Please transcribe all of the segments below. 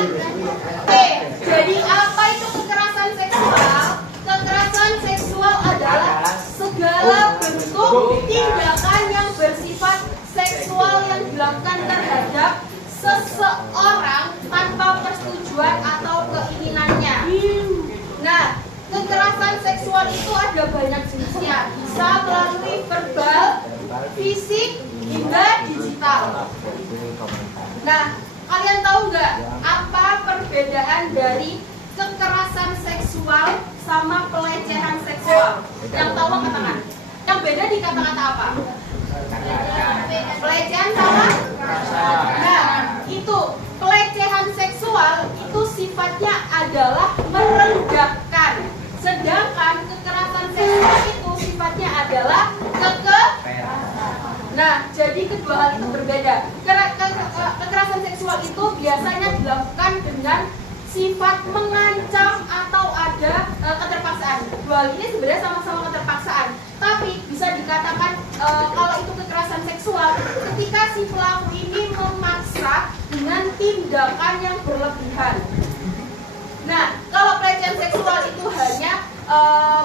Oke, jadi apa itu kekerasan seksual? Kekerasan seksual adalah segala bentuk tindakan yang bersifat seksual yang dilakukan terhadap seseorang tanpa persetujuan atau keinginannya. Nah, kekerasan seksual itu ada banyak jenisnya, bisa melalui verbal, fisik, hingga digital. Nah, kalian tahu nggak apa perbedaan dari kekerasan seksual sama pelecehan seksual? Yang tahu angkat tangan. Yang beda di kata-kata apa? Pelecehan sama? Nah, itu pelecehan seksual itu sifatnya adalah merendahkan. Sedangkan kekerasan seksual itu sifatnya adalah Nah, jadi kedua hal itu berbeda. Kekerasan seksual itu biasanya dilakukan dengan sifat mengancam atau ada keterpaksaan. Dua hal ini sebenarnya sama-sama keterpaksaan, tapi bisa dikatakan kalau itu kekerasan seksual ketika si pelaku ini memaksa dengan tindakan yang berlebihan. Nah, kalau pelecehan seksual itu hanya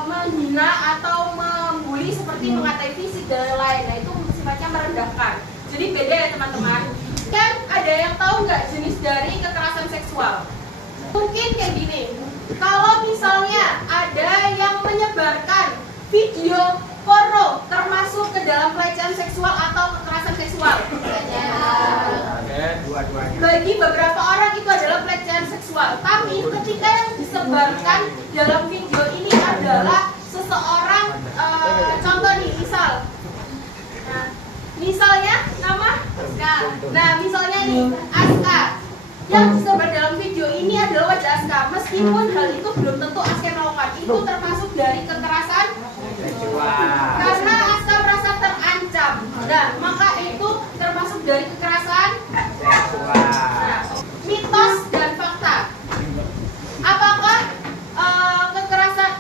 menghina atau membuli seperti mengatai fisik dan lain-lain. Nah, itu sifatnya merendahkan. Jadi beda ya teman-teman. Kan ada yang tahu nggak jenis dari kekerasan seksual? Mungkin kayak gini. Kalau misalnya ada yang menyebarkan video porno termasuk ke dalam pelecehan seksual atau kekerasan seksual. Bagi beberapa orang itu adalah pelecehan seksual. Tapi ketika yang disebarkan dalam video ini adalah seseorang, contoh nih, misalnya nama Aska. Nah, misalnya nih Aska. Yang disebar dalam video ini adalah wajah Aska. Meskipun hal itu belum tentu Aska melakukan. Itu termasuk dari kekerasan seksual. Karena Aska merasa terancam. Nah, maka itu termasuk dari kekerasan seksual. Nah, mitos dan fakta.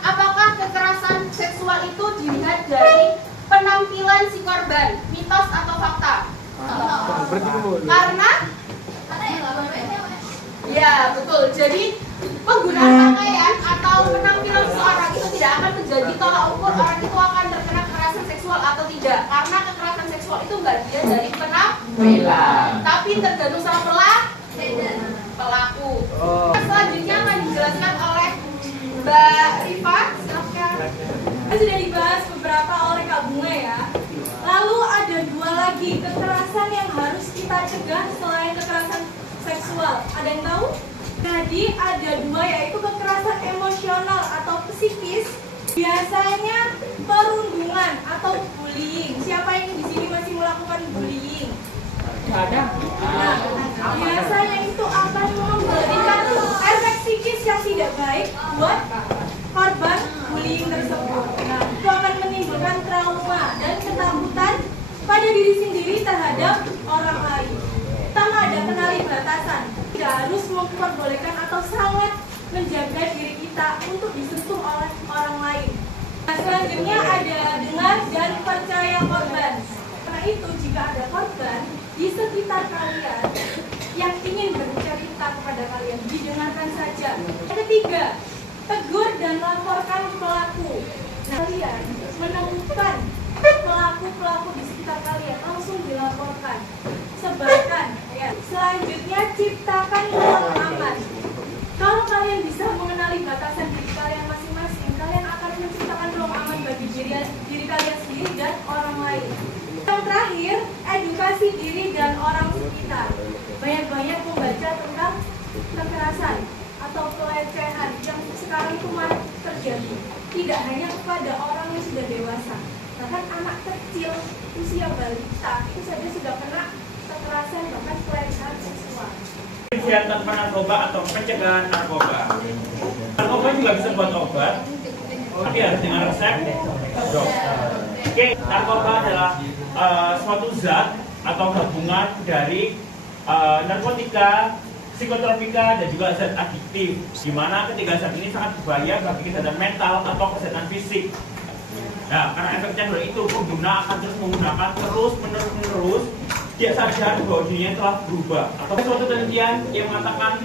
Apakah kekerasan seksual itu dilihat dari penampilan si korban, mitos atau fakta? Karena ya betul. Jadi penggunaan pakaian atau penampilan seseorang itu tidak akan menjadi tolak ukur orang itu akan terkena kekerasan seksual atau tidak. Karena kekerasan seksual itu nggak dilihat dari penampilan, tapi tergantung sama pelaku. Selanjutnya akan dijelaskan oleh Mbak Rifat. Sudah dibahas beberapa oleh Kak Bunga ya. Lalu ada dua lagi kekerasan yang harus kita cegah selain kekerasan seksual. Ada yang tahu? Jadi ada dua, yaitu kekerasan emosional atau psikis. Biasanya perundungan atau bullying. Siapa yang di sini masih melakukan bullying? Ada. Nah, biasanya itu akan memberikan efek psikis yang tidak baik buat korban bullying tersebut. Nah, itu akan menimbulkan trauma dan ketakutan pada diri sendiri terhadap orang lain. Pertama, ada kenali batasan. Tidak harus memperbolehkan atau sangat menjaga diri kita untuk disentuh oleh orang lain. Nah, selanjutnya ada dengar dan percaya korban. Karena itu, jika ada korban di sekitar kalian yang ingin bercerita kepada kalian, didengarkan saja. Yang ketiga, tegur dan laporkan pelaku. Nah, kalian menemukan pelaku-pelaku di sekitar kalian, langsung dilaporkan, sebarkan. Ya. Selanjutnya, ciptakan ruang aman. Kalau kalian bisa mengenali batasan diri kalian masing-masing, kalian akan menciptakan ruang aman bagi diri kalian sendiri dan orang lain. Yang terakhir, edukasi diri dan orang sekitar. Banyak-banyak membaca tentang kekerasan atau pelecehan yang sekarang itu marak terjadi. Tidak hanya kepada orang yang sudah dewasa, bahkan anak kecil usia balita itu saja sudah kena kekerasan bahkan pelecehan seksual. Kegiatan narkoba atau pencegahan narkoba. Narkoba juga bisa buat obat, tapi harus dengan resep dokter. Oke, narkoba adalah suatu zat atau gabungan dari narkotika, psikotropika, dan juga zat adiktif, di mana ketiga zat ini sangat berbahaya bagi kesehatan mental atau kesehatan fisik. Nah, karena efeknya dari itu, pengguna akan terus menggunakan terus menerus dia sadar bahwa dunia telah berubah. Atau suatu penelitian yang mengatakan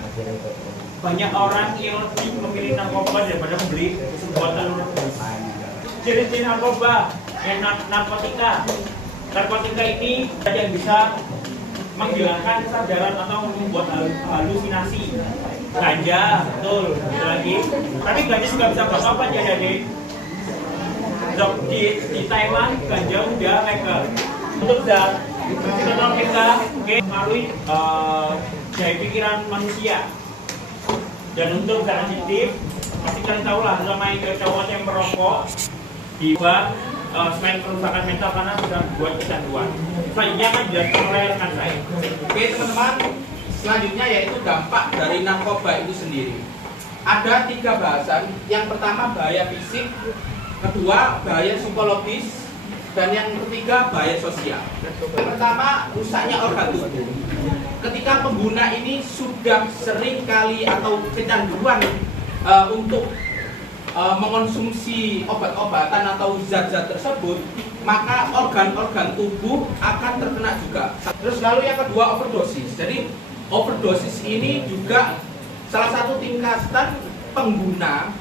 banyak orang yang lebih memilih narkoba daripada membeli sebuah telur rebus. Ciri-ciri narkoba yang narkotika. Narkotika ini yang bisa menghilangkan kesadaran atau membuat halusinasi. Ganja, betul, betul lagi. Tapi ganja juga bisa buat apa ya, Adik? Di Taiwan, ganja udah legal. Untuk zat narkotika, melalui daya pikiran manusia. Dan untuk zat adiktif, pasti kalian tahu lah, sama cowok yang merokok, dibuat selain kerusakan mental karena sudah buat kecanduan. Selanjutnya akan dijelaskan oleh rekan saya. Oke teman-teman, selanjutnya yaitu dampak dari narkoba itu sendiri. Ada 3 bahasan. Yang pertama bahaya fisik, kedua bahaya psikologis, dan yang ketiga bahaya sosial. Yang pertama, rusaknya organ tubuh. Ketika pengguna ini sudah sering kali atau kecanduan untuk mengonsumsi obat-obatan atau zat-zat tersebut, maka organ-organ tubuh akan terkena juga. Terus lalu yang kedua, overdosis. Jadi overdosis ini juga salah satu tingkatan pengguna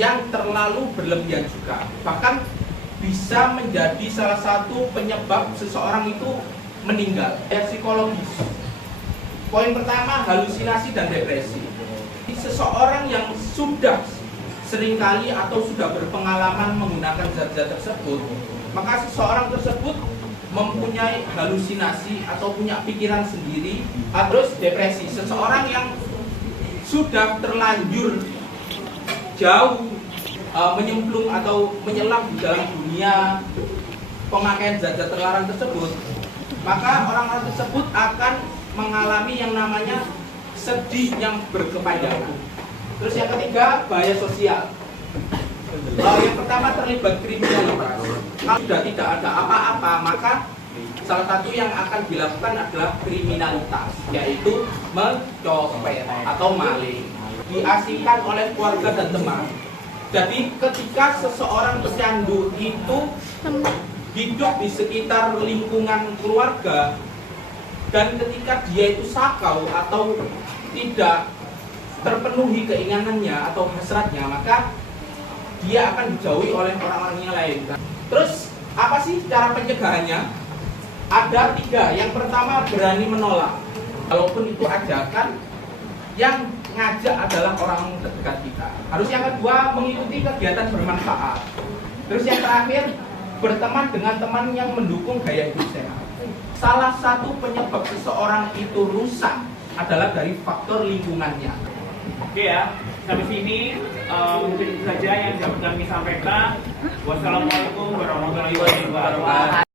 yang terlalu berlebihan juga. Bahkan bisa menjadi salah satu penyebab seseorang itu meninggal. Psikologis. Poin pertama, halusinasi dan depresi. Seseorang yang sudah seringkali atau sudah berpengalaman menggunakan zat-zat tersebut, maka seseorang tersebut mempunyai halusinasi atau punya pikiran sendiri. Terus depresi, seseorang yang sudah terlanjur jauh menyemplung atau menyelam di dalam dunia pemakaian zat-zat terlarang tersebut, maka orang-orang tersebut akan mengalami yang namanya sedih yang berkepanjangan. Terus yang ketiga, bahaya sosial. Yang pertama, terlibat kriminalitas. Kalau sudah tidak ada apa-apa, maka salah satu yang akan dilakukan adalah kriminalitas, yaitu mencopet atau maling. Diasingkan oleh keluarga dan teman. Jadi ketika seseorang pecandu itu hidup di sekitar lingkungan keluarga, dan ketika dia itu sakau atau tidak terpenuhi keinginannya atau hasratnya, maka dia akan dijauhi oleh orang-orang yang lain. Terus apa sih cara pencegahannya? Ada 3. Yang pertama, berani menolak. Walaupun itu ajakan, yang ngajak adalah orang terdekat kita. Harus yang kedua, mengikuti kegiatan bermanfaat. Terus yang terakhir, berteman dengan teman yang mendukung gaya hidup sehat. Salah satu penyebab seseorang itu rusak adalah dari faktor lingkungannya. Oke ya, sampai sini mungkin itu saja yang dapat kami sampaikan. Wassalamualaikum warahmatullahi wabarakatuh.